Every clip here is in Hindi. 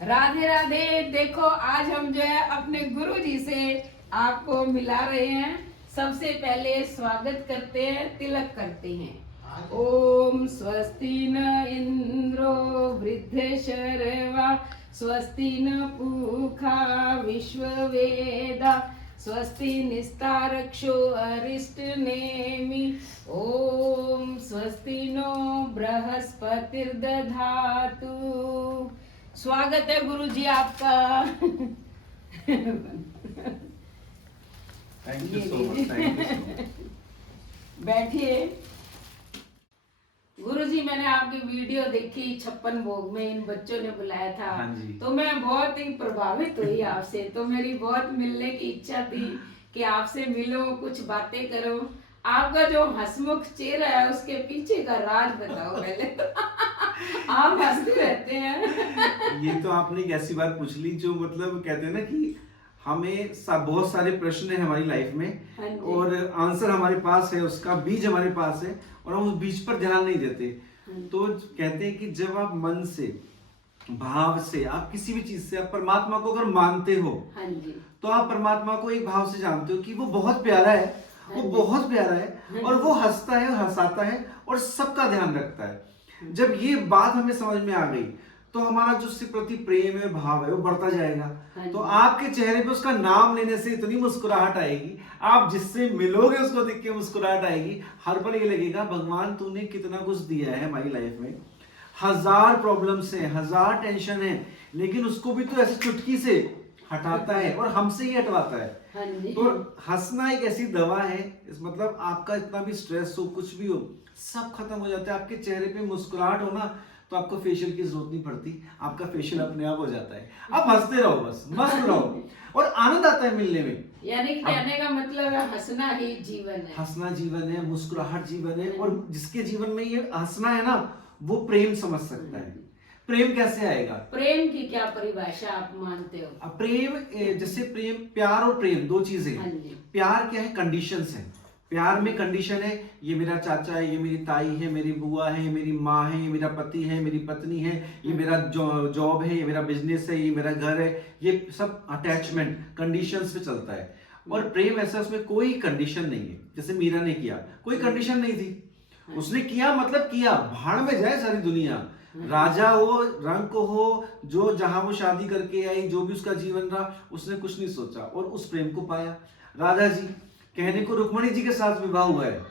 राधे राधे। देखो आज हम जो है अपने गुरु जी से आपको मिला रहे हैं। सबसे पहले स्वागत करते हैं, तिलक करते हैं। ओम स्वस्ति न इंद्रो वृद्धशर्वा स्वस्ति न पूषा विश्ववेदा स्वस्ति निस्तारक्षो अरिष्टनेमि। ओम स्वस्ति नो बृहस्पतिर्दधातु। स्वागत है गुरु जी आपका। Thank you so much, thank you so much. बैठिए गुरु जी, मैंने आपकी वीडियो देखी 56 भोग में, इन बच्चों ने बुलाया था। हाँ जी। तो मैं बहुत ही प्रभावित हुई आपसे। तो मेरी बहुत मिलने की इच्छा थी कि आपसे मिलो, कुछ बातें करो। आपका जो हंसमुख चेहरा है उसके पीछे का राज बताओ पहले। आप हंसते रहते हैं। ये तो आपने एक ऐसी बात पूछ ली जो मतलब कहते हैं ना कि हमें बहुत सारे प्रश्न है हमारी लाइफ हाँ में जी। और आंसर हमारे पास है, उसका बीज हमारे पास है और हम उस बीज पर ध्यान नहीं देते। तो कहते हैं कि जब आप मन से, भाव से, आप किसी भी चीज से, आप परमात्मा को अगर मानते हो, हाँ जी। तो आप परमात्मा को एक भाव से जानते हो कि वो बहुत प्यारा है, वो बहुत प्यारा है और वो हंसता है और हंसाता है और सबका ध्यान रखता है। जब ये बात हमें समझ में आ गई तो हमारा जो उसके प्रति प्रेम है, भाव है, वो बढ़ता जाएगा। तो आपके चेहरे पे उसका नाम लेने से इतनी मुस्कुराहट आएगी, आप जिससे मिलोगे उसको देख के मुस्कुराहट आएगी। हर पल ये लगेगा भगवान तूने कितना कुछ दिया है हमारी लाइफ में। 1000 प्रॉब्लम्स हैं, 1000 टेंशन है, लेकिन उसको भी तो ऐसे चुटकी से हटाता है और हमसे ही हटवाता है। तो हंसना एक ऐसी दवा है, इस मतलब आपका इतना भी स्ट्रेस हो, कुछ भी हो, सब खत्म हो जाता है। आपके चेहरे पे मुस्कुराहट हो ना, तो आपको फेशियल की जरूरत नहीं पड़ती, आपका फेशियल अपने आप हो जाता है। आप हंसते रहो, बस मस्त रहो और आनंद आता है मिलने में। यानी कहने का मतलब है हंसना ही जीवन है। हंसना जीवन है, मुस्कुराहट जीवन है। और जिसके जीवन में ये हंसना है ना, वो प्रेम समझ सकता है। प्रेम कैसे आएगा? प्रेम की क्या परिभाषा आप मानते हो? प्रेम जैसे प्रेम, प्यार और प्रेम दो चीजें हैं। प्यार क्या है? कंडीशंस है। प्यार में कंडीशन है, ये मेरा चाचा है, ये मेरी ताई है, मेरी बुआ है, ये मेरी माँ है, ये मेरा पति है, मेरी पत्नी है, ये मेरा जॉब है, ये मेरा बिजनेस है, ये मेरा घर है। ये सब अटैचमेंट कंडीशंस पे चलता है। और प्रेम ऐसा, उसमें कोई कंडीशन नहीं है। जैसे मीरा ने किया, कोई कंडीशन नहीं थी, उसने किया मतलब किया। भाड़ में जाए सारी दुनिया, राजा हो, रंक हो, जो जहां वो शादी करके आई, जो भी उसका जीवन रहा, उसने कुछ नहीं सोचा और उस प्रेम को पाया। राधा जी, कहने को रुक्मणी जी के साथ विवाह हुआ है,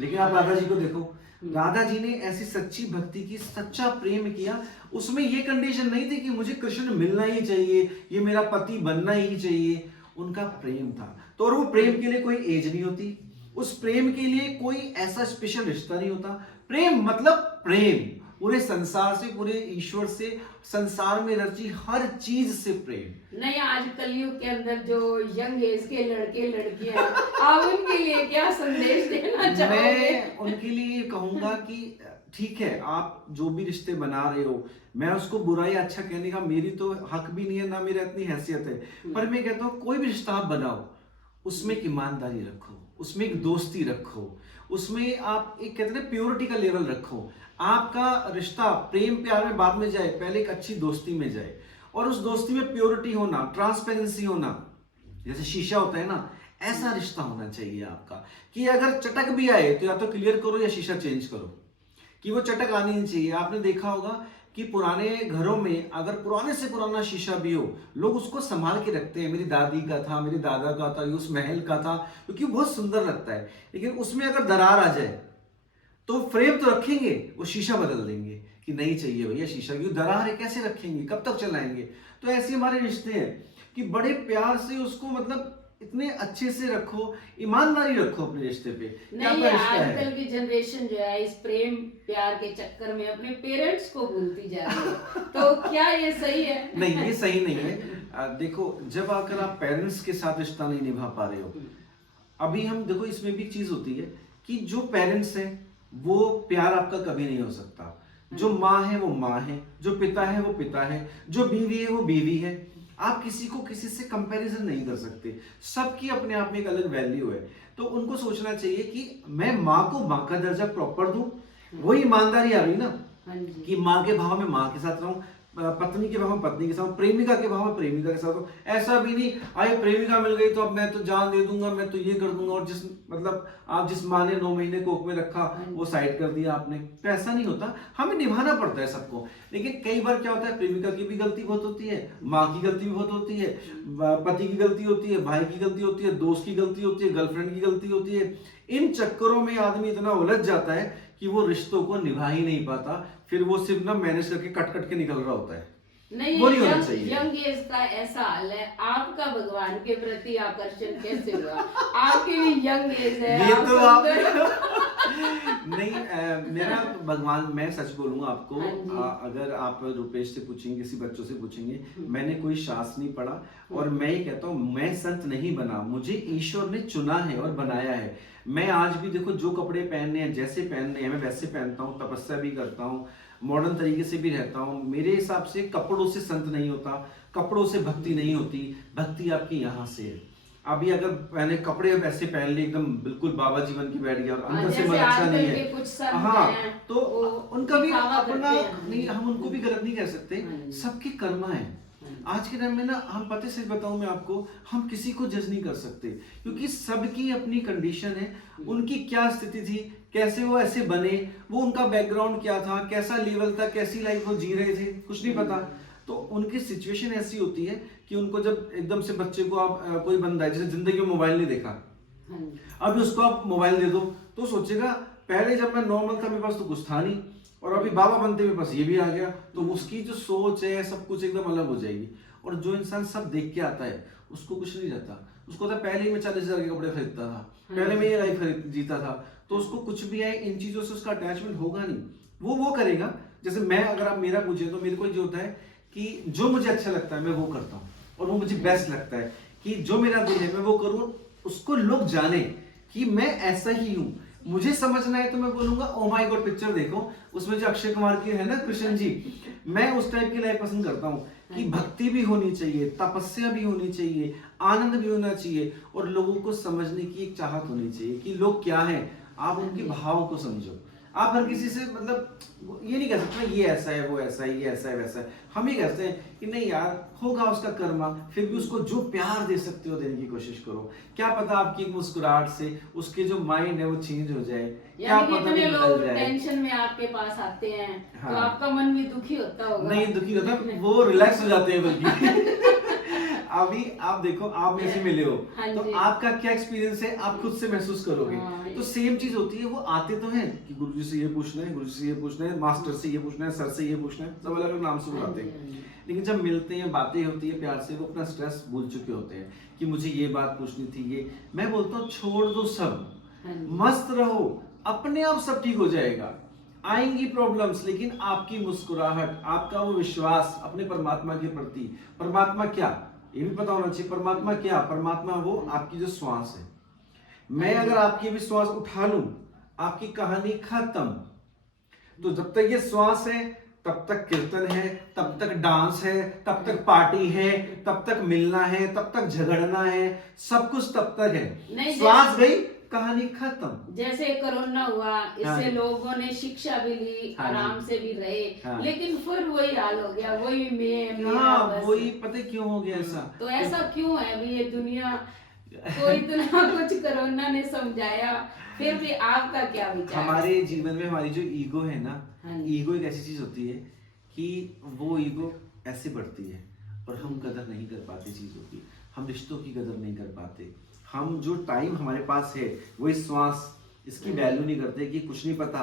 लेकिन आप राधा जी को देखो, राधा जी ने ऐसी सच्ची भक्ति की, सच्चा प्रेम किया। उसमें ये कंडीशन नहीं थी कि मुझे कृष्ण मिलना ही चाहिए, ये मेरा पति बनना ही चाहिए। उनका प्रेम था। तो और वो प्रेम के लिए कोई एज नहीं होती, उस प्रेम के लिए कोई ऐसा स्पेशल रिश्ता नहीं होता। प्रेम मतलब प्रेम, पूरे संसार से, पूरे ईश्वर से, संसार में रची हर चीज से प्रेम। नहीं, आज कलयुग के अंदर जो यंग एज के लड़के लड़कियां, आप उनके लिए क्या संदेश देना चाहोगे? मैं उनके लिए कहूंगा कि ठीक है, आप जो भी रिश्ते बना रहे हो, मैं उसको बुरा या अच्छा कहने का मेरी तो हक भी नहीं है, ना मेरा इतनी हैसियत है। पर मैं कहता हूँ कोई भी रिश्ता आप बनाओ, उसमें एक ईमानदारी रखो, उसमें एक दोस्ती रखो, उसमें आप एक कहते हैं प्योरिटी का लेवल रखो। आपका रिश्ता प्रेम प्यार में बाद में जाए, पहले एक अच्छी दोस्ती में जाए और उस दोस्ती में प्योरिटी होना, ट्रांसपेरेंसी होना, जैसे शीशा होता है ना, ऐसा रिश्ता होना चाहिए आपका कि अगर चटक भी आए तो या तो क्लियर करो या शीशा चेंज करो, कि वो चटक आनी नहीं चाहिए। आपने देखा होगा कि पुराने घरों में अगर पुराने से पुराना शीशा भी हो, लोग उसको संभाल के रखते हैं। मेरी दादी का था, मेरे दादा का था, ये उस महल का था, क्योंकि वो बहुत सुंदर लगता है। लेकिन उसमें अगर दरार आ जाए तो फ्रेम तो रखेंगे, वो शीशा बदल देंगे कि नहीं चाहिए भैया शीशा, क्योंकि दरार है, कैसे रखेंगे, कब तक चलाएंगे। तो ऐसे हमारे रिश्ते हैं कि बड़े प्यार से उसको मतलब इतने अच्छे से रखो, ईमानदारी रखो अपने रिश्ते पे। नहीं, आजकल की जनरेशन जो है इस प्रेम प्यार के चक्कर में अपने पेरेंट्स को भूलती जा रही है। तो क्या ये सही है? नहीं, ये सही नहीं है। देखो, जब आकर आप पेरेंट्स के साथ रिश्ता नहीं निभा पा रहे हो, अभी हम देखो इसमें भी चीज होती है कि जो पेरेंट्स हैं वो प्यार आपका कभी नहीं हो सकता। जो माँ है वो माँ है, जो पिता है वो पिता है, जो बीवी है वो बीवी है। आप किसी को किसी से कंपैरिजन नहीं कर सकते, सबकी अपने आप में एक अलग वैल्यू है। तो उनको सोचना चाहिए कि मैं माँ को माँ का दर्जा प्रॉपर दूं, वही ईमानदारी आ रही ना, कि माँ के भाव में माँ के साथ रहूं, पत्नी के भाव में पत्नी के साथ, प्रेमिका के भाव में प्रेमिका के साथ हो। ऐसा भी नहीं आए प्रेमिका मिल गई तो अब मैं तो जान दे दूंगा, मैं तो ये कर दूंगा, और जिस मतलब आप जिस माँ ने 9 महीने कोख में रखा वो साइड कर दिया आपने, तो ऐसा नहीं होता। हमें निभाना पड़ता है सबको। लेकिन कई बार क्या होता है, प्रेमिका की भी गलती बहुत होती है, माँ की गलती भी बहुत होती है, पति की गलती होती है, भाई की गलती होती है, दोस्त की गलती होती है, गर्लफ्रेंड की गलती होती है। इन चक्करों में आदमी इतना उलझ जाता है कि वो रिश्तों को निभा ही नहीं पाता, फिर वो सिर्फ ना मैनेज करके कट कट के निकल रहा होता है। नहीं, वो नहीं होना चाहिए। यंग एज का ऐसा हाल है। आपका भगवान के प्रति आकर्षण कैसे हुआ? आपकी भी यंग एज है, ये आप तो आप नहीं, मेरा भगवान, मैं सच बोलूंगा आपको, हाँ जी। अगर आप रुपेश से पूछेंगे, किसी बच्चों से पूछेंगे, मैंने कोई शास्त्र नहीं पढ़ा, और मैं ये कहता हूँ मैं संत नहीं बना, मुझे ईश्वर ने चुना है और बनाया है। मैं आज भी देखो जो कपड़े पहनने हैं, जैसे पहनने हैं, मैं वैसे पहनता हूँ, तपस्या भी करता हूँ, मॉडर्न तरीके से भी रहता हूँ। मेरे हिसाब से कपड़ों से संत नहीं होता, कपड़ों से भक्ति नहीं होती, भक्ति आपकी यहाँ से है। अभी अगर मैंने कपड़े वैसे पहन लिए एकदम बिल्कुल बाबा जीवन की बैठ गया और अंदर से मन अच्छा नहीं है, कुछ संत हाँ, हैं, तो उनका भी दिखावा अपना करते हैं। नहीं, हम उनको भी गलत नहीं कह सकते, सबके कर्म है। आज के टाइम में ना, हम पता से बताऊं मैं आपको, हम किसी को जज नहीं कर सकते, क्योंकि सबकी अपनी कंडीशन है, उनकी क्या स्थिति थी, कैसे वो ऐसे बने, वो उनका बैकग्राउंड क्या था, कैसा लेवल था, कैसी लाइफ वो जी रहे थे, कुछ नहीं पता। तो उनकी सिचुएशन ऐसी होती है कि उनको जब एकदम से बच्चे को आप कोई बंदा है जैसे जिंदगी में मोबाइल नहीं देखा, अभी उसको आप मोबाइल दे दो तो सोचेगा पहले जब मैं नॉर्मल था मेरे पास तो कुछ था नहीं, और अभी बाबा बनते मेरे पास ये भी आ गया, तो उसकी जो सोच है सब कुछ एकदम अलग हो जाएगी। और जो इंसान सब देख के आता है उसको कुछ नहीं रहता, उसको तो पहले ही मैं 40,000 के कपड़े खरीदता था, पहले मैं ये लाइफ जीता था, तो उसको कुछ भी है इन चीजों से उसका अटैचमेंट होगा नहीं, वो करेगा। जैसे मैं, अगर आप मेरा पूछे तो मेरे को जो होता है कि जो मुझे अच्छा लगता है मैं वो करता हूँ, और वो मुझे बेस्ट लगता है कि जो मेरा दिल है मैं वो करूँ, उसको लोग जाने कि मैं ऐसा ही हूँ। मुझे समझना है तो मैं बोलूंगा ओ माय गॉड पिक्चर देखो, उसमें जो अक्षय कुमार की है ना कृष्ण जी, मैं उस टाइप की लाइफ पसंद करता हूँ कि भक्ति भी होनी चाहिए, तपस्या भी होनी चाहिए, आनंद भी होना चाहिए, और लोगों को समझने की एक चाहत होनी चाहिए कि लोग क्या हैं, आप उनके भावों को समझो। आप हर किसी से मतलब ये नहीं कह सकते ये ऐसा है, वो ऐसा है, ये ऐसा है, वैसा है। हम ये कहते हैं कि नहीं यार, होगा उसका कर्मा, फिर भी उसको जो प्यार दे सकते हो देने की कोशिश करो। क्या पता आपकी मुस्कुराहट से उसके जो माइंड है वो चेंज हो जाए, क्या पता इतने लोग बदल जाए। टेंशन में आपके पास आते हैं, हाँ। तो आपका मन भी दुखी होता होगा। नहीं दुखी होता, वो रिलैक्स हो जाते हैं बल्कि। अभी आप देखो, आप मेरे से मिले हो, हाँ तो जी। आपका क्या एक्सपीरियंस है आप खुद से महसूस करोगे। हाँ, तो सेम चीज होती है, वो आते तो हैं कि गुरुजी से ये पूछना है, गुरुजी से ये पूछना है, मास्टर से ये पूछना है, सर से ये पूछना है, सब अलग अलग नाम से बुलाते हैं। लेकिन जब मिलते हैं, बातें होती है प्यार से, वो अपना स्ट्रेस भूल चुके होते हैं कि मुझे ये बात पूछनी थी, ये मैं बोलता हूँ छोड़ दो सब, मस्त रहो, अपने आप सब ठीक हो जाएगा। आएंगी प्रॉब्लम्स, लेकिन आपकी मुस्कुराहट, आपका वो विश्वास अपने परमात्मा के प्रति, परमात्मा क्या ये भी पता होना चाहिए, परमात्मा क्या, परमात्मा वो आपकी जो श्वास है। मैं अगर आपकी भी श्वास उठा लूं, आपकी कहानी खत्म। तो जब तक ये श्वास है तब तक कीर्तन है, तब तक डांस है, तब तक पार्टी है, तब तक मिलना है, तब तक झगड़ना है, सब कुछ तब तक है। श्वास गई, कहानी खत्म। जैसे कोरोना हुआ, इससे हाँ। लोगों ने शिक्षा भी ली, हाँ। आराम से भी रहे, हाँ। लेकिन फिर वही हाल हो गया, वही मैं हाँ, बस। वही पता क्यों हो गया ऐसा। तो ऐसा क्यों है अभी ये दुनिया को इतना कुछ कोरोना ने समझाया, फिर भी आपका क्या विचार? हमारे जीवन में हमारी जो ईगो है ना, हाँ। ईगो एक ऐसी चीज होती है कि वो ईगो ऐसे बढ़ती है और हम कदर नहीं कर पाते चीजों की, हम रिश्तों की कदर नहीं कर पाते। हम जो टाइम हमारे पास है, वो श्वास, इसकी वैल्यू नहीं करते कि कुछ नहीं पता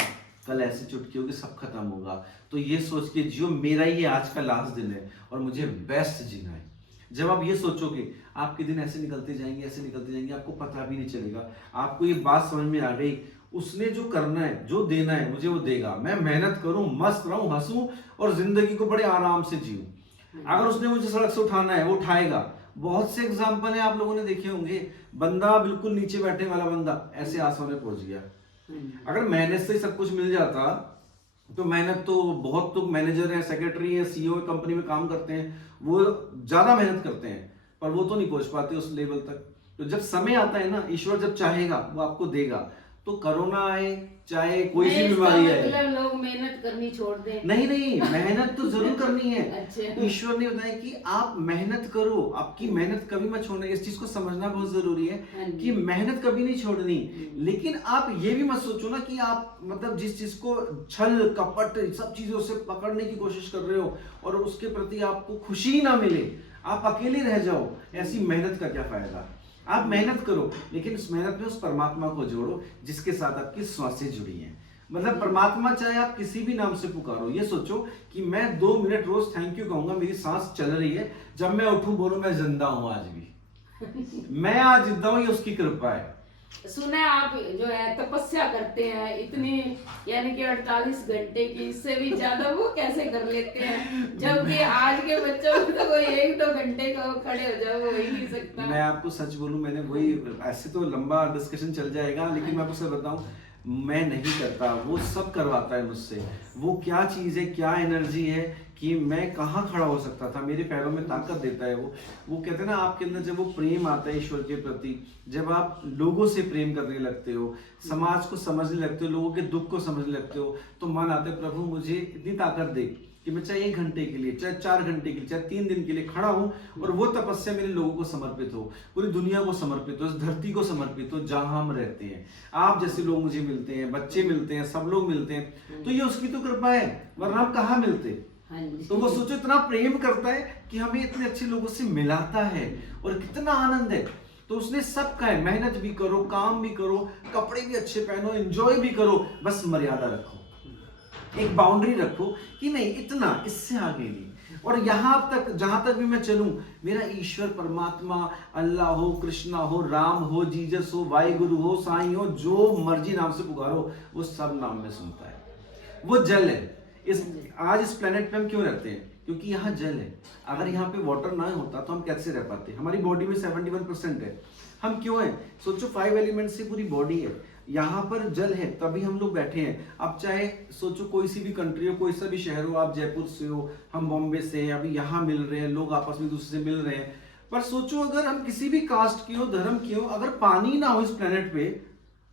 कल ऐसी चुटकी होगी सब खत्म होगा, तो ये सोच के जियो मेरा ये आज का लास्ट दिन है और मुझे बेस्ट जीना है। जब आप ये सोचोगे, आपके दिन ऐसे निकलते जाएंगे, ऐसे निकलते जाएंगे, आपको पता भी नहीं चलेगा। आपको ये बात समझ में आ गई, उसने जो करना है, जो देना है, मुझे वो देगा। मैं मेहनत करूं, मस्त रहूं, हंसूं और जिंदगी को बड़े आराम से जीऊं। अगर उसने मुझे सड़क से उठाना है, वो उठाएगा। बहुत से एग्जाम्पल है, आप लोगों ने देखे होंगे, बंदा बिल्कुल नीचे बैठने वाला बंदा ऐसे आसमान में पहुंच गया। अगर मेहनत से सब कुछ मिल जाता तो मेहनत तो बहुत, तो मैनेजर है, सेक्रेटरी है, सीईओ कंपनी में काम करते हैं, वो ज्यादा मेहनत करते हैं पर वो तो नहीं पहुंच पाते उस लेवल तक। तो जब समय आता है ना, ईश्वर जब चाहेगा वो आपको देगा। तो तो कोरोना आए चाहे कोई सी नहीं, इसका बीमारी आए, मतलब लोग मेहनत करनी छोड़ दें। नहीं नहीं, मेहनत तो जरूर करनी है। अच्छा। ईश्वर ने बताया कि आप मेहनत करो, आपकी मेहनत कभी मत छोड़ना। इस चीज को समझना बहुत जरूरी है हाँ जी। कि मेहनत कभी नहीं छोड़नी। लेकिन आप ये भी मत सोचो ना कि आप मतलब जिस चीज को छल कपट सब चीजों से पकड़ने की कोशिश कर रहे हो और उसके प्रति आपको खुशी ही ना मिले, आप अकेले रह जाओ, ऐसी मेहनत का क्या फायदा। आप मेहनत करो, लेकिन उस मेहनत में उस परमात्मा को जोड़ो जिसके साथ आपकी सांसें जुड़ी हैं। मतलब परमात्मा चाहे आप किसी भी नाम से पुकारो, ये सोचो कि मैं 2 मिनट रोज थैंक यू कहूंगा, मेरी सांस चल रही है, जब मैं उठूं बोलूं मैं जिंदा हूं आज भी मैं आज जिंदा हूं, ये उसकी कृपा है। सुना है आप जो है तपस्या करते हैं इतनी, यानी कि 48 घंटे की, इससे भी ज्यादा वो कैसे कर लेते हैं, जबकि आज के बच्चों को तो कोई 1-2 घंटे को खड़े हो जाओ वो ही नहीं सकता। मैं आपको सच बोलूं, मैंने वही, ऐसे तो लंबा डिस्कशन चल जाएगा, लेकिन मैं आपको सच बताऊं, मैं नहीं करता, वो सब करवाता है मुझसे। वो क्या चीज है, क्या एनर्जी है कि मैं कहाँ खड़ा हो सकता था, मेरे पैरों में ताकत देता है वो कहते हैं ना, आपके अंदर जब वो प्रेम आता है ईश्वर के प्रति, जब आप लोगों से प्रेम करने लगते हो, समाज को समझने लगते हो, लोगों के दुख को समझने लगते हो, तो मन आता है प्रभु मुझे इतनी ताकत दे कि मैं चाहे 1 घंटे के लिए, चाहे 4 घंटे के लिए, चाहे 3 दिन के लिए खड़ा हूं और वो तपस्या मेरे लोगों को समर्पित हो, पूरी दुनिया को समर्पित हो, इस धरती को समर्पित हो जहां हम रहते हैं। आप जैसे लोग मुझे मिलते हैं, बच्चे मिलते हैं, सब लोग मिलते हैं, तो ये उसकी तो कृपा है, वरना हम कहाँ मिलते। तो वो सोचो इतना प्रेम करता है कि हमें इतने अच्छे लोगों से मिलाता है और कितना आनंद है। तो उसने सब कहा है, मेहनत भी करो, काम भी करो, कपड़े भी अच्छे पहनो, एंजॉय भी करो, बस मर्यादा रखो, एक बाउंड्री रखो कि नहीं इतना, इससे आगे नहीं। और यहां तक जहां तक भी मैं चलूं, मेरा ईश्वर परमात्मा, अल्लाह हो, कृष्णा हो, राम हो, जीसस हो, वाहिगुरु हो, साईं हो, जो मर्जी नाम से पुकारो, वो सब नाम में सुनता है। वो जल है। आज इस प्लेनेट पे हम क्यों रहते हैं? क्योंकि यहाँ जल है। अगर यहाँ पे वाटर ना होता तो हम कैसे रह पाते? हमारी बॉडी में 71% है। हम क्यों हैं? सोचो 5 एलिमेंट से पूरी बॉडी है, यहाँ पर जल है तभी हम लोग बैठे हैं। अब चाहे सोचो कोई सी भी कंट्री हो, कोई सा भी शहर हो, आप जयपुर से हो, हम बॉम्बे से हैं, अभी यहाँ मिल रहे हैं, लोग आपस में दूसरे से मिल रहे हैं। पर सोचो अगर हम किसी भी कास्ट की हो, धर्म की हो, अगर पानी ना हो इस प्लेनेट पे,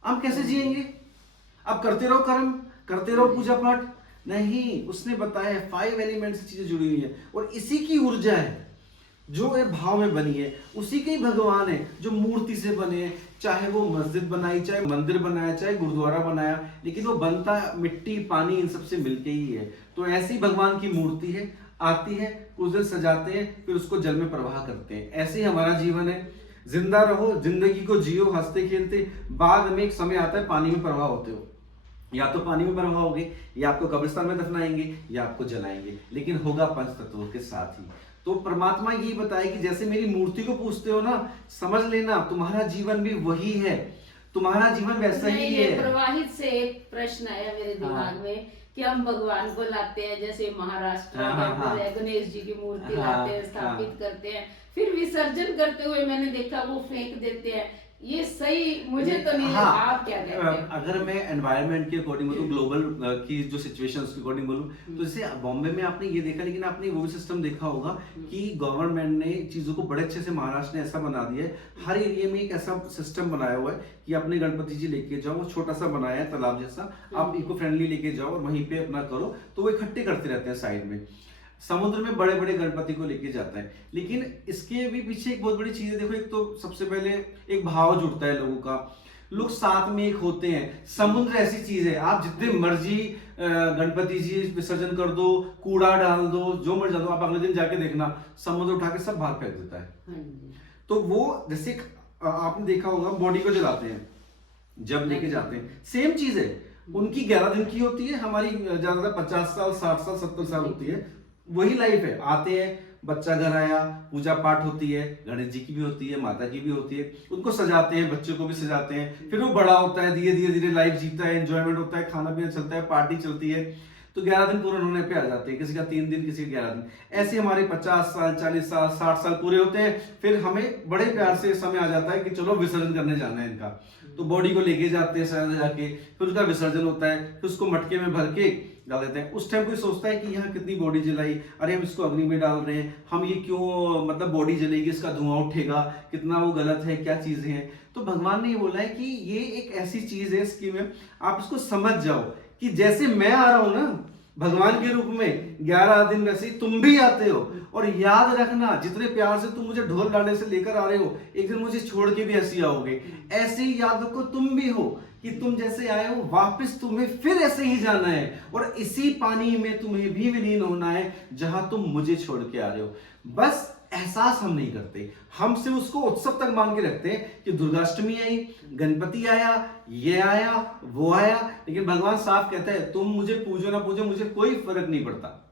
हम कैसे जिएंगे? अब करते रहो कर्म, करते रहो पूजा पाठ, नहीं। उसने बताया है 5 एलिमेंट से चीजें जुड़ी हुई है और इसी की ऊर्जा है जो है भाव में बनी है, उसी के ही भगवान है जो मूर्ति से बने, चाहे वो मस्जिद बनाई, चाहे मंदिर बनाया, चाहे गुरुद्वारा बनाया, लेकिन वो बनता मिट्टी पानी इन सब से मिलके ही है। तो ऐसी भगवान की मूर्ति है, आती है, कुछ दिन सजाते हैं, फिर उसको जल में प्रवाह करते हैं। ऐसे ही हमारा जीवन है, जिंदा रहो, जिंदगी को जियो हंसते खेलते, बाद में एक समय आता है पानी में प्रवाह होते हो, या तो पानी में प्रवाह होगे, या आपको कब्रिस्तान में दफनाएंगे, या आपको जलाएंगे, लेकिन होगा पंच तत्वों के साथ ही। तो परमात्मा यही बताए कि जैसे मेरी मूर्ति को पूछते हो ना, समझ लेना तुम्हारा जीवन भी वही है, तुम्हारा जीवन वैसा ही है। प्रवाहित से एक प्रश्न आया मेरे दिमाग में कि हम भगवान को लाते हैं, जैसे महाराष्ट्र में गणेश जी की मूर्ति लाते हैं, स्थापित करते हैं, फिर विसर्जन करते हुए मैंने देखा वो फेंक देते हैं। ये सही मुझे तो नहीं लगा, आप क्या कहते हैं? अगर मैं एनवायरनमेंट के अकॉर्डिंग बोलूं, ग्लोबल की जो सिचुएशन उसके अकॉर्डिंग बोलूं, तो जैसे बॉम्बे में आपने ये देखा, लेकिन आपने वो भी सिस्टम देखा होगा कि गवर्नमेंट ने चीजों को बड़े अच्छे से, महाराष्ट्र ने ऐसा बना दिया है, हर एरिया में एक ऐसा सिस्टम बनाया हुआ है कि अपने गणपति जी लेके जाओ, वो छोटा सा बनाया है तालाब जैसा, आप इको फ्रेंडली लेके जाओ और वहीं पे अपना करो, तो वो इकट्ठे करते रहते हैं साइड में। समुद्र में बड़े बड़े गणपति को लेके जाता है, लेकिन इसके भी पीछे एक बहुत बड़ी चीज है। देखो, एक तो सबसे पहले एक भाव जुड़ता है लोगों का, लोग साथ में एक होते हैं। समुद्र ऐसी चीज है, आप जितने मर्जी गणपति जी विसर्जन कर दो, कूड़ा डाल दो, जो मर्जी डाल दो, आप अगले दिन जाके देखना समुद्र उठा के सब बाहर फेंक देता है। तो वो जैसे आपने देखा होगा बॉडी को जलाते हैं जब लेके जाते हैं, सेम चीज है। उनकी 11 दिन की होती है, हमारी ज्यादातर 50 साल 60 साल 70 साल होती है। वही लाइफ है, आते हैं, बच्चा घर आया, पूजा पाठ होती है, गणेश जी की भी होती है, माता की भी होती है, उनको सजाते हैं, बच्चों को भी सजाते हैं, फिर वो बड़ा होता है, धीरे धीरे धीरे लाइफ जीता है, एंजॉयमेंट होता है, खाना पीना चलता है, पार्टी चलती है, तो 11 दिन पूरे होने पे आ जाते हैं, किसी का 3 दिन, किसी का 11 दिन। ऐसे हमारे 50 साल 40 साल 60 साल पूरे होते हैं, फिर हमें बड़े प्यार से समय आ जाता है कि चलो विसर्जन करने जाना है इनका, तो बॉडी को लेके जाते हैं सजा के, फिर उसका विसर्जन होता है, फिर उसको मटके में भर के डाल देते हैं। उस टाइम कोई सोचता है कि यहाँ कितनी बॉडी जलाई, अरे हम इसको अग्नि में डाल रहे हैं, हम ये क्यों, मतलब बॉडी जलेगी, इसका धुआं उठेगा, कितना वो गलत है, क्या चीजें हैं। तो भगवान ने ये बोला है कि ये एक ऐसी चीज है स्कीम है, आप इसको समझ जाओ कि जैसे मैं आ रहा हूं ना भगवान के रूप में 11 दिन, वैसे ही तुम भी आते हो। और याद रखना, जितने प्यार से तुम मुझे ढोल डाले से लेकर आ रहे हो, एक दिन मुझे छोड़ के भी ऐसे आओगे। ऐसे ही याद रखो तुम भी हो कि तुम जैसे आए हो वापस तुम्हें फिर ऐसे ही जाना है, और इसी पानी में तुम्हें भी विलीन होना है जहां तुम मुझे छोड़ के आ रहे हो। बस एहसास हम नहीं करते, हम सिर्फ उसको उत्सव तक मान के रखते हैं कि दुर्गाष्टमी आई, गणपति आया, ये आया, वो आया। लेकिन भगवान साफ कहता है तुम मुझे पूजो ना पूजो, मुझे कोई फर्क नहीं पड़ता।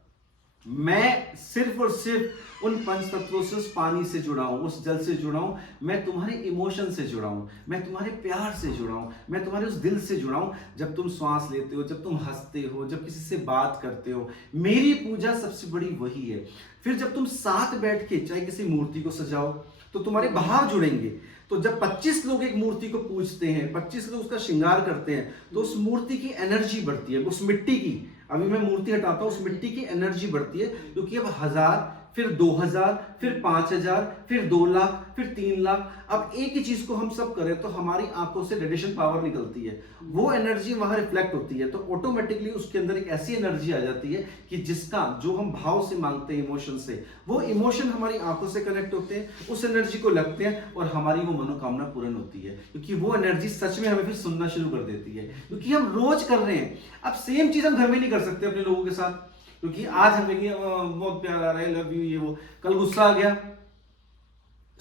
मैं सिर्फ और सिर्फ उन पंच तत्वों से, उस पानी से जुड़ा हूं, उस जल से जुड़ा हूं, मैं तुम्हारे इमोशन से जुड़ा हूं, मैं तुम्हारे प्यार से जुड़ा हूं, मैं तुम्हारे उस दिल से जुड़ा हूं। जब तुम श्वास लेते हो, जब तुम हंसते हो, जब किसी से बात करते हो, मेरी पूजा सबसे बड़ी वही है। फिर जब तुम साथ बैठ के चाहे किसी मूर्ति को सजाओ तो तुम्हारे भाव जुड़ेंगे। तो जब 25 लोग एक मूर्ति को पूजते हैं, 25 लोग उसका श्रृंगार करते हैं, तो उस मूर्ति की एनर्जी बढ़ती है, उस मिट्टी की, अभी मैं मूर्ति हटाता हूं, उस मिट्टी की एनर्जी बढ़ती है, क्योंकि अब 1000, फिर 2000, फिर 5000, फिर 2 लाख, फिर 3 लाख। अब एक ही चीज को हम सब करें तो हमारी आंखों से रेडिएशन पावर निकलती है, वो एनर्जी वहां रिफ्लेक्ट होती है, तो ऑटोमेटिकली उसके अंदर एक ऐसी एनर्जी आ जाती है कि जिसका जो हम भाव से मांगते हैं, इमोशन से, वो इमोशन हमारी आंखों से कनेक्ट होते हैं, उस एनर्जी को लगते हैं और हमारी वो मनोकामना पूर्ण होती है, क्योंकि वो एनर्जी सच में हमें फिर सुनना शुरू कर देती है, क्योंकि हम रोज कर रहे हैं। अब सेम चीज हम घर में नहीं कर सकते अपने लोगों के साथ, क्योंकि आज हम कहेंगे बहुत प्यार आ रहा है, लव यू, ये वो, कल गुस्सा आ गया,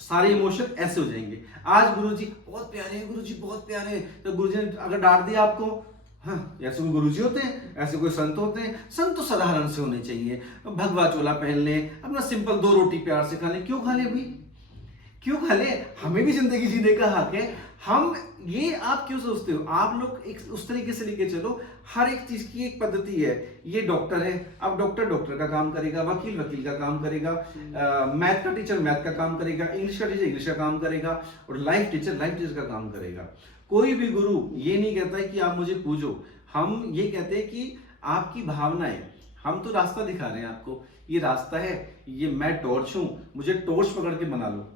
सारे इमोशन ऐसे हो जाएंगे। आज गुरुजी बहुत प्यारे हैं, गुरुजी बहुत प्यारे हैं, तो गुरुजी ने अगर डांट दिया आपको, हाँ ऐसे कोई गुरुजी होते हैं, ऐसे कोई संत होते हैं? संत तो साधारण से होने चाहिए, भगवा चोला पहन लें, अपना सिंपल 2 रोटी प्यार से खा लें। क्यों खा ले भाई, क्यों खा ले? हमें भी जिंदगी जीने का हक है। हम ये आप क्यों सोचते हो? आप लोग एक उस तरीके से लेके चलो, हर एक चीज की एक पद्धति है। ये डॉक्टर है, अब डॉक्टर का काम करेगा, वकील का काम करेगा, मैथ का टीचर मैथ का काम करेगा, इंग्लिश का टीचर इंग्लिश का काम करेगा, और लाइफ टीचर का काम करेगा। कोई भी गुरु ये नहीं कहता है कि आप मुझे पूजो, हम ये कहते हैं कि आपकी भावनाएं, हम तो रास्ता दिखा रहे हैं आपको, ये रास्ता है, ये मैं टॉर्च हूं, मुझे टॉर्च पकड़ के बना लो,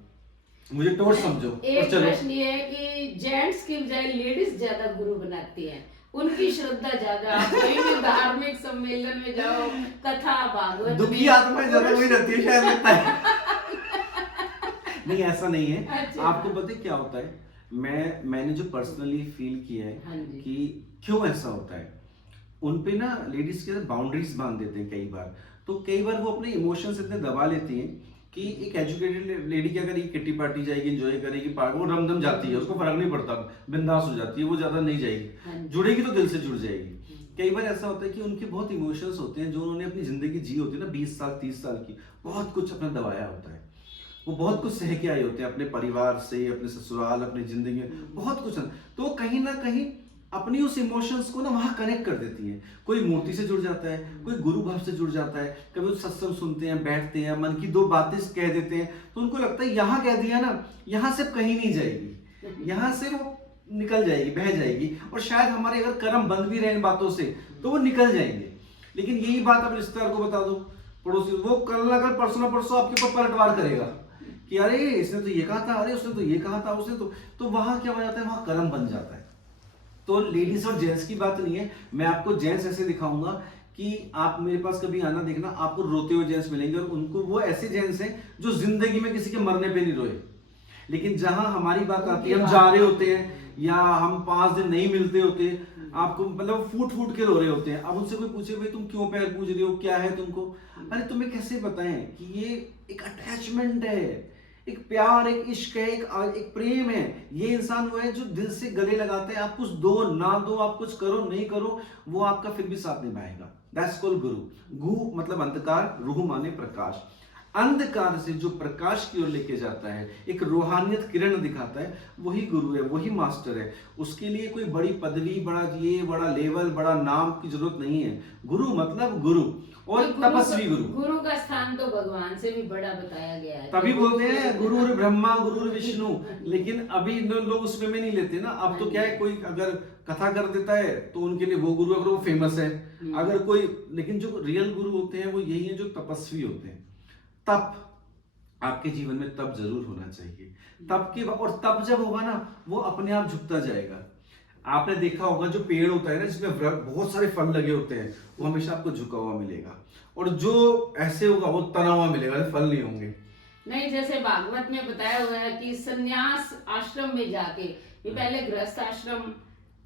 मुझे टॉर्च समझो। एक प्रश्न ये है कि जेंट्स की बजाय लेडीज ज्यादा गुरु बनाती हैं, उनकी श्रद्धा ज्यादा। आप कहीं भी धार्मिक सम्मेलन में जाओ, कथा भागवत, दुखी आत्माएं ज्यादा वही रहती है शायद, लगता है। नहीं ऐसा नहीं है। अच्छा। आपको पता है क्या होता है, मैंने जो पर्सनली फील किया है कि क्यों ऐसा होता है, उन पे ना लेडीज के बाउंड्रीज बांध देते हैं कई बार। तो कई बार वो अपने इमोशंस इतने दबा लेती हैं कि एक एजुकेटेड लेडी क्या करेगी, किट्टी पार्टी जाएगी, एंजॉय करेगी, वो रमदम जाती है, उसको फर्क नहीं पड़ता, बिंदास हो जाती है, वो ज्यादा नहीं जाएगी, जुड़ेगी तो दिल से जुड़ जाएगी। कई बार ऐसा होता है कि उनके बहुत इमोशंस होते हैं, जो उन्होंने अपनी जिंदगी जी होती है ना 20 साल 30 साल की, बहुत कुछ अपना दबाया होता है, वो बहुत कुछ सह के आए होते हैं अपने परिवार से, अपने ससुराल, अपनी जिंदगी में बहुत कुछ, तो कहीं ना कहीं अपनी उस इमोशंस को ना वहां कनेक्ट कर देती हैं। कोई मूर्ति से जुड़ जाता है, कोई गुरु भाव से जुड़ जाता है, कभी सत्संग सुनते हैं, बैठते हैं, मन की 2 बातें कह देते हैं, तो उनको लगता है यहाँ कह दिया ना, यहाँ से कहीं नहीं जाएगी, यहाँ से वो निकल जाएगी, बह जाएगी, और शायद हमारे अगर कर्म बंद भी रहे इन बातों से तो वो निकल जाएंगे। लेकिन यही बात आप रिश्तेदार को बता दो, पड़ोसी, वो कल ना कल परसों ना परसों आपके ऊपर पलटवार करेगा कि अरे इसने तो ये कहा था, अरे उसने तो ये कहा था, उसने तो वहां क्या हो जाता है, वहां कर्म बन जाता है। तो लेडीज और जेंट्स की बात नहीं है, मैं आपको जेंट्स ऐसे दिखाऊंगा कि आप मेरे पास कभी आना देखना, आपको रोते हुए जेंट्स मिलेंगे, और उनको वो ऐसे जेंट्स हैं जो जिंदगी में किसी के मरने पे नहीं रोए। लेकिन जहां हमारी बात आती है, हम जा रहे होते हैं या हम 5 दिन नहीं मिलते होते, आपको मतलब फूट के रो रहे होते हैं। अब उनसे कोई पूछे भाई तुम क्यों पैर पूज रहे हो, क्या है तुमको, अरे तुम्हें कैसे बताएं कि ये एक अटैचमेंट है, एक प्यार, एक इश्क है, एक प्रेम है। ये इंसान वो है जो दिल से गले लगाते हैं, आप कुछ दो ना दो, आप कुछ करो नहीं करो, वो आपका फिर भी साथ निभाएगा। दैट्स कॉल्ड गुरु। गु मतलब अंधकार, रूह माने प्रकाश। अंधकार से जो प्रकाश की ओर लेके जाता है, एक रूहानियत किरण दिखाता है, वही गुरु है, वही मास्टर है। उसके लिए कोई बड़ी पदवी, बड़ा लेवल, बड़ा नाम की जरूरत नहीं है। गुरु मतलब गुरु। और गुरु तपस्वी गुरु। गुरु का स्थान तो भगवान से भी बड़ा बताया गया है। तभी बोलते हैं गुरु ब्रह्मा गुरु विष्णु, लेकिन अभी लोग उसमें में नहीं लेते ना। अब तो क्या है, कोई अगर कथा कर देता है तो उनके लिए वो गुरु, अगर वो फेमस है, अगर कोई, लेकिन जो रियल गुरु होते हैं वो यही है जो तपस्वी होते हैं। तप, आपके जीवन में तप जरूर होना चाहिए। तप के और तप जब होगा ना, वो अपने आप झुकता जाएगा। आपने देखा होगा जो पेड़ होता है ना, जिसमें बहुत सारे फल लगे होते हैं, वो हमेशा आपको झुका हुआ मिलेगा, और जो ऐसे होगा वो तना हुआ मिलेगा, फल नहीं होंगे। नहीं, जैसे भागवत में बताया हुआ है कि सन्यास आश्रम में जाके, ये पहले गृहस्थ आश्रम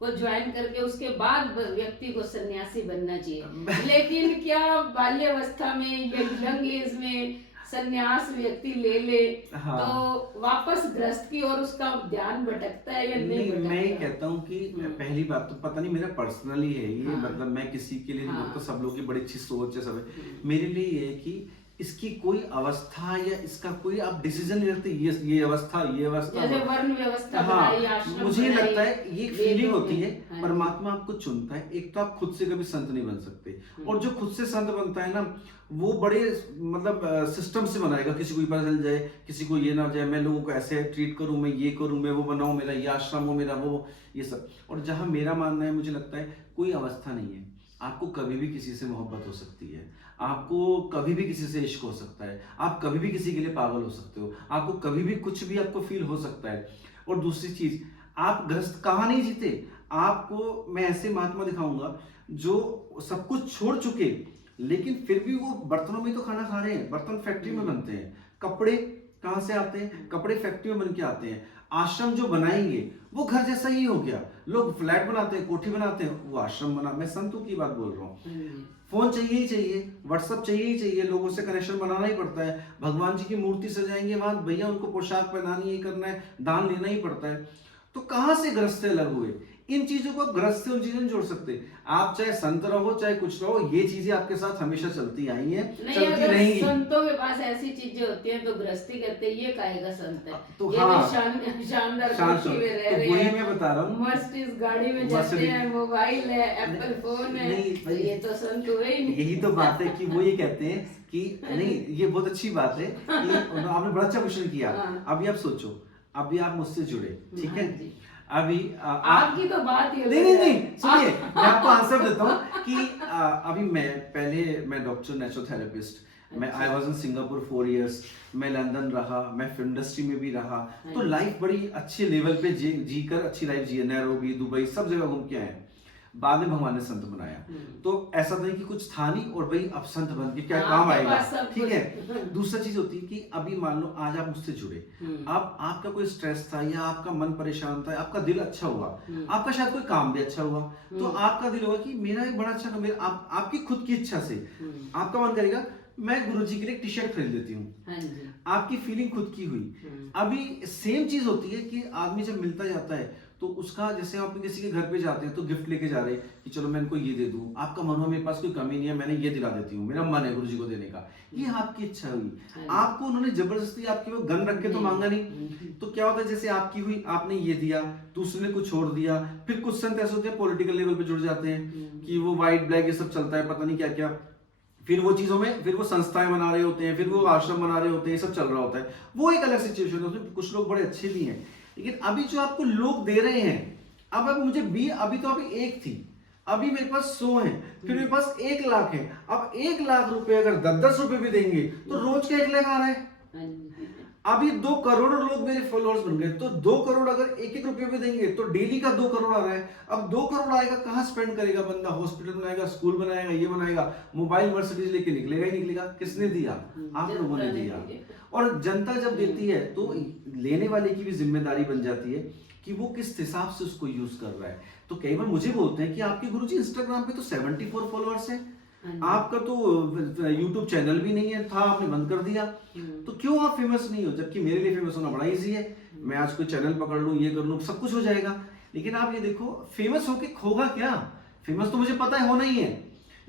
को ज्वाइन करके उसके बाद व्यक्ति को सन्यासी बनना चाहिए। लेकिन क्या बाल्यावस्था में या यंग एज में सन्यास व्यक्ति ले ले, हाँ। तो वापस गृहस्थ की ओर उसका ध्यान भटकता है या नहीं भटकता? मैं ये कहता हूँ कि पहली बात तो पता नहीं, मेरा पर्सनली है ये, हाँ। मतलब मैं किसी के लिए नहीं हाँ। बोलता, सब लोगों की बड़ी अच्छी सोच है, सब है। मेरे लिए ये है कि इसकी कोई अवस्था या इसका कोई आप डिसीजन नहीं रखते, ये अवस्था, ये अवस्था, जैसे वर्ण व्यवस्था हाँ, बनाई, आश्रम मुझे बनाई, लगता है ये फीलिंग होती है, हाँ। परमात्मा आपको चुनता है। एक तो आप खुद से कभी संत नहीं बन सकते, और जो खुद से संत बनता है ना, वो बड़े मतलब सिस्टम से बनाएगा। किसी को ये पता चल जाए, किसी को ये ना जाए, मैं लोगों को ऐसे ट्रीट करूं, मैं ये करूं, मैं वो बनाऊं, मेरा ये आश्रम हो, मेरा वो, ये सब। और जहां मेरा मानना है, मुझे लगता है कोई अवस्था नहीं है। आपको कभी भी किसी से मोहब्बत हो सकती है, आपको कभी भी किसी से इश्क हो सकता है, आप कभी भी किसी के लिए पागल हो सकते हो, आपको कभी भी कुछ भी आपको फील हो सकता है। और दूसरी चीज, आप ग्रस्त कहाँ नहीं जीते। आपको मैं ऐसे महात्मा दिखाऊंगा जो सब कुछ छोड़ चुके, लेकिन फिर भी वो बर्तनों में तो खाना खा रहे हैं। बर्तन फैक्ट्री में बनते हैं, कपड़े कहाँ से आते हैं, कपड़े फैक्ट्री में बन के आते हैं। आश्रम जो बनाएंगे वो घर जैसा ही हो गया। लोग फ्लैट बनाते हैं, कोठी बनाते हैं, वो आश्रम बना। मैं संतों की बात बोल रहा हूँ। फोन चाहिए ही चाहिए, व्हाट्सअप चाहिए ही चाहिए, लोगों से कनेक्शन बनाना ही पड़ता है। भगवान जी की मूर्ति सजाएंगे वहां, भैया उनको पोशाक पहनानी ही करना है, दान लेना ही पड़ता है। तो कहां से ग्रस्त अलग हुए? इन चीजों को ग्रस्त से उन चीजों में जोड़ सकते। आप चाहे संत रहो चाहे कुछ रहो, ये चीजें आपके साथ हमेशा चलती आई हैं, चलती रहेंगी। संतों के पास ऐसी चीजें होती हैं तो गृहस्थी करते, ये काहेगा संत है। तो ये हाँ, शानदार शांत में रह तो रहे वही हैं, मैं बता रहा हूँ, मस्त इस गाड़ी में जाते हैं, मोबाइल है, एप्पल फोन है, तो ये तो संत हुए ही नहीं। यही तो बात है कि वो ये कहते हैं कि नहीं, ये बहुत अच्छी बात है कि आपने बड़ा अच्छा क्वेश्चन किया। अभी आप सोचो, अभी आप मुझसे जुड़े, ठीक है, अभी आपकी तो बात ही नहीं, सुनिए, मैं आपको आंसर देता हूँ कि अभी मैं डॉक्टर नेचुरोथेरेपिस्ट, मैं I was in Singapore 4 years, मैं लंदन रहा, मैं फिल्म इंडस्ट्री में भी रहा, तो लाइफ बड़ी अच्छे लेवल पे जी कर अच्छी लाइफ जी, नैरोबी, दुबई, सब जगह घूम के आए। बाद में भगवान ने संत बनाया, तो ऐसा नहीं कि कुछ था नहीं और भाई अब संत बन के क्या काम आएगा, ठीक है। दूसरा चीज होती है कि अभी मान लो आज आप मुझसे जुड़े, अब आपका कोई स्ट्रेस था या आपका मन परेशान था, आपका दिल अच्छा हुआ, आपका शायद कोई काम भी अच्छा हुआ, तो आपका दिल होगा कि मेरा एक बड़ा अच्छा, मेरा आपकी खुद की इच्छा से आपका मन करेगा मैं गुरुजी के लिए टी शर्ट खरीद लेती हूँ, आपकी फीलिंग खुद की हुई। अभी सेम चीज होती है कि आदमी जब मिलता जाता है तो उसका, जैसे आप किसी के घर पे जाते हैं तो गिफ्ट लेके जा रहे हैं कि चलो मैं इनको ये दे दूं, आपका मन हो मेरे पास कोई कमी नहीं है, मैंने ये दिला देती हूँ, मेरा मन है गुरुजी को देने का, ये आपकी इच्छा हुई। आपको उन्होंने जबरदस्ती आपके वो गन रख के तो मांगा नहीं। तो क्या होता है, जैसे आपकी हुई, आपने ये दिया, दूसरे ने कुछ छोड़ दिया। फिर कुछ संत ऐसे होते हैं पॉलिटिकल लेवल पे जुड़ जाते हैं कि वो व्हाइट ब्लैक ये सब चलता है, पता नहीं क्या क्या, फिर वो चीजों में, फिर वो संस्थाएं बना रहे होते हैं, फिर वो आश्रम बना रहे होते हैं, ये सब चल रहा होता है, वो एक अलग सिचुएशन है। उसमें कुछ लोग बड़े अच्छे भी हैं, लेकिन अभी जो आपको लोग दे रहे हैं, अब मुझे अभी तो अभी 1 थी, अभी मेरे पास 100 है, फिर मेरे पास 1 लाख है। अब 1 लाख रुपए अगर 10-10 रुपए भी देंगे तो रोज का 1 लाख आ रहा है। अभी 2 करोड़ लोग मेरे फॉलोअर्स बन गए, तो 2 करोड़ अगर 1-1 रुपये भी देंगे तो डेली का 2 करोड़ आ रहा है। अब 2 करोड़ आएगा, कहाँ स्पेंड करेगा बंदा? हॉस्पिटल बनाएगा, स्कूल बनाएगा, ये बनाएगा, मोबाइल मर्सिडीज लेके निकलेगा ही निकलेगा। किसने दिया? आप लोगों ने दिया। और जनता जब देती है तो लेने वाले की भी जिम्मेदारी बन जाती है कि वो किस हिसाब से उसको यूज कर रहा है। तो कई बार मुझे बोलते हैं कि आपके गुरुजी इंस्टाग्राम पे तो 74 फॉलोअर्स हैं, आपका तो यूट्यूब चैनल भी नहीं है, था आपने बंद कर दिया, तो क्यों आप फेमस नहीं हो? जबकि मेरे लिए फेमस होना बड़ा इजी है, मैं आज कोई चैनल पकड़ लूं, ये कर लूं, सब कुछ हो जाएगा। लेकिन आप ये देखो, फेमस होके होगा क्या? फेमस तो मुझे पता है होना ही है,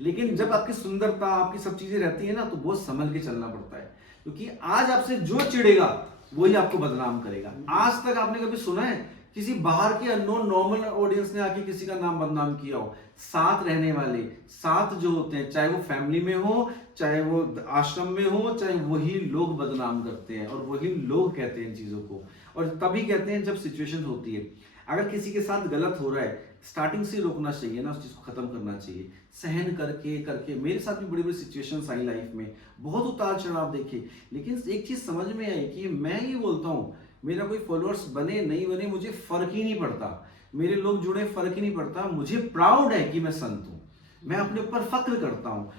लेकिन जब आपकी सुंदरता, आपकी सब चीजें रहती है ना, तो बहुत संभल के चलना पड़ता है, क्योंकि आज आपसे जो चिढ़ेगा वही आपको बदनाम करेगा। आज तक आपने कभी सुना है किसी बाहर के अननोन नॉर्मल ऑडियंस ने आके किसी का नाम बदनाम किया हो। साथ रहने वाले, साथ जो होते हैं, चाहे वो फैमिली में हो, चाहे वो आश्रम में हो, चाहे वही लोग बदनाम करते हैं और वही लोग कहते हैं इन चीजों को। और तभी कहते हैं जब सिचुएशन होती है। अगर किसी के साथ गलत हो रहा है, स्टार्टिंग से रोकना चाहिए ना, उस चीज को खत्म करना चाहिए। सहन करके करके मेरे साथ भी बड़ी बड़ी सिचुएशंस आई लाइफ में, बहुत उतार चढ़ाव देखे, लेकिन एक चीज समझ में आई कि मैं ये बोलता हूँ, मेरा कोई फॉलोअर्स बने नहीं बने मुझे फर्क ही नहीं पड़ता, मेरे लोग जुड़े फर्क ही नहीं पड़ता। मुझे प्राउड है कि मैं संत हूँ, मैं अपने ऊपर फक्र करता हूँ।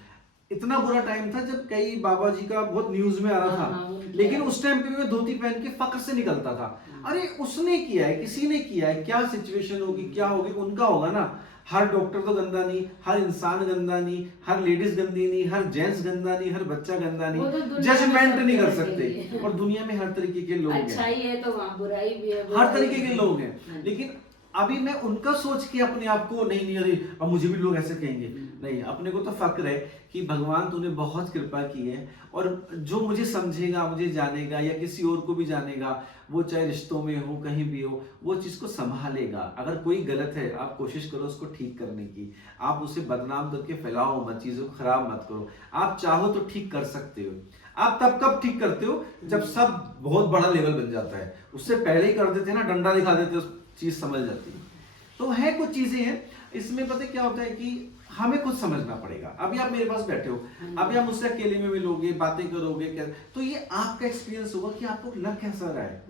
इतना बुरा टाइम था जब कई बाबा जी का बहुत न्यूज में आ रहा था, लेकिन उस टाइम पे मैं धोती पहन के फक्र से निकलता था। अरे उसने किया है, किसी ने किया है, क्या सिचुएशन होगी, क्या होगी, उनका होगा ना। हर डॉक्टर तो गंदा नहीं, हर इंसान गंदा नहीं, हर लेडीज गंदी नहीं, हर जेंट्स गंदा नहीं, हर बच्चा गंदा नहीं, जजमेंट नहीं कर सकते। और दुनिया में हर तरीके के लोग हैं, अच्छाई है तो वहाँ बुराई भी है, हर तरीके के लोग हैं। लेकिन अभी मैं उनका सोच के अपने आप को नहीं अरे अब मुझे भी लोग ऐसे कहेंगे, नहीं, अपने को तो फक्र है कि भगवान तूने बहुत कृपा की है। और जो मुझे समझेगा, मुझे जानेगा या किसी और को भी जानेगा, वो चाहे रिश्तों में हो, कहीं भी हो, वो चीज को संभालेगा। अगर कोई गलत है, आप कोशिश करो उसको ठीक करने की, आप उसे बदनाम करके फैलाओ मत, चीजों को खराब मत करो। आप चाहो तो ठीक कर सकते हो। आप तब कब ठीक करते हो जब सब बहुत बड़ा लेवल बन जाता है, उससे पहले ही कर देते हैं ना, डंडा दिखा देते हो, चीज समझ जाती है। तो है कुछ चीजें हैं इसमें, पता क्या होता है कि हमें खुद समझना पड़ेगा। अभी आप मेरे पास बैठे हो, अभी आप मुझसे अकेले में मिलोगे, बातें करोगे, क्या तो ये आपका एक्सपीरियंस होगा कि आपको लग कैसा रहा है।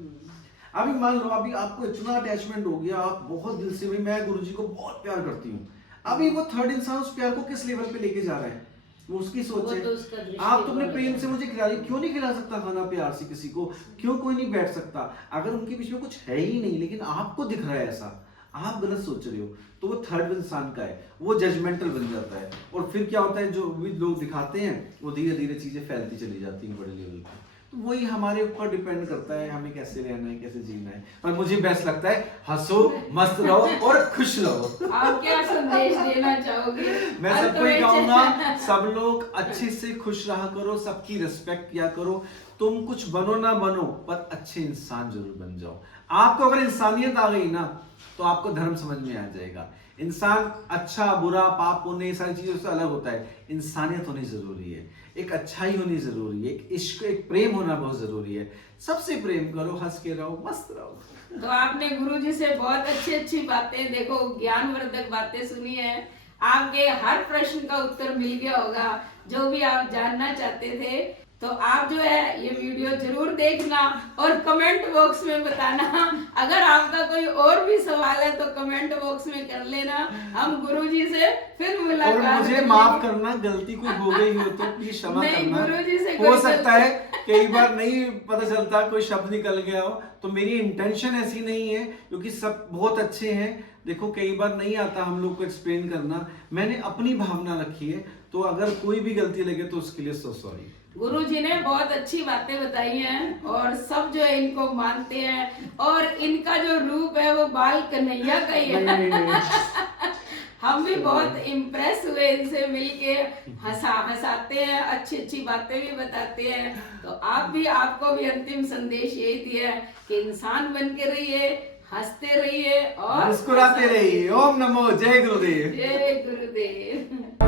अभी मान लो अभी आपको इतना अटैचमेंट हो गया, आप बहुत दिल से, मैं गुरुजी को बहुत प्यार करती हूँ, अभी वो थर्ड इंसान उस प्यार को किस लेवल पे लेके जा रहा है, वो उसकी सोच है। आप तो अपने प्रेम से मुझे खिला रही, क्यों नहीं खिला सकता खाना प्यार से किसी को, क्यों कोई नहीं बैठ सकता? अगर उनके बीच में कुछ है ही नहीं, लेकिन आपको दिख रहा है ऐसा, आप गलत सोच रहे हो, तो वो थर्ड इंसान का है, वो जजमेंटल बन जाता है। और फिर क्या होता है, जो भी लोग दिखाते हैं वो धीरे धीरे चीजें फैलती चली जाती हैं बड़े लेवल पे। तो वही हमारे ऊपर डिपेंड करता है हमें कैसे रहना है, कैसे जीना है। पर मुझे बेस्ट लगता है हंसो, मस्त रहो और खुश रहो। आप क्या संदेश देना चाहोगे? मैं सबको ही कहूंगा, सब लोग अच्छे से खुश रहा करो, सबकी रिस्पेक्ट किया करो। तुम कुछ बनो ना बनो, पर अच्छे इंसान जरूर बन जाओ। आपको अगर इंसानियत आ गई ना, तो आपको धर्म समझ में आ जाएगा। इंसान अच्छा बुरा पाप पुण्य सारी चीजों से अलग होता है, इंसानियत होनी जरूरी है, एक अच्छाई होनी जरूरी है, एक इश्क, एक प्रेम होना बहुत जरूरी है। सबसे प्रेम करो, हंस के रहो, मस्त रहो। तो आपने गुरुजी से बहुत अच्छी बातें, देखो ज्ञानवर्धक बातें सुनी है। आपके हर प्रश्न का उत्तर मिल गया होगा, जो भी आप जानना चाहते थे। तो आप जो है ये वीडियो जरूर देखना और कमेंट बॉक्स में बताना। अगर आपका कोई और भी सवाल है तो कमेंट बॉक्स में कर लेना, हम गुरुजी से फिर मुलाकात। और मुझे माफ करना, गलती कोई हो गई हो तो प्लीज क्षमा करना। गुरुजी से हो सकता है कई बार नहीं पता चलता, कोई शब्द निकल गया हो, तो मेरी इंटेंशन ऐसी नहीं है, क्योंकि सब बहुत अच्छे हैं। देखो कई बार नहीं आता हम लोग को एक्सप्लेन करना, मैंने अपनी भावना रखी है, तो अगर कोई भी गलती लगे तो उसके लिए सो सॉरी। गुरुजी ने बहुत अच्छी बातें बताई हैं और सब जो है इनको मानते हैं, और इनका जो रूप है वो बाल कन्हैया का ही है। नहीं। हम भी बहुत इम्प्रेस हुए इनसे मिलके, हंसाते हैं, अच्छी बातें भी बताते हैं। तो आप भी, आपको भी अंतिम संदेश यही दिया है कि इंसान बन के रहिए, हंसते रहिए और मुस्कुराते रहिए। ओम नमो, जय गुरुदेव। जय गुरुदेव।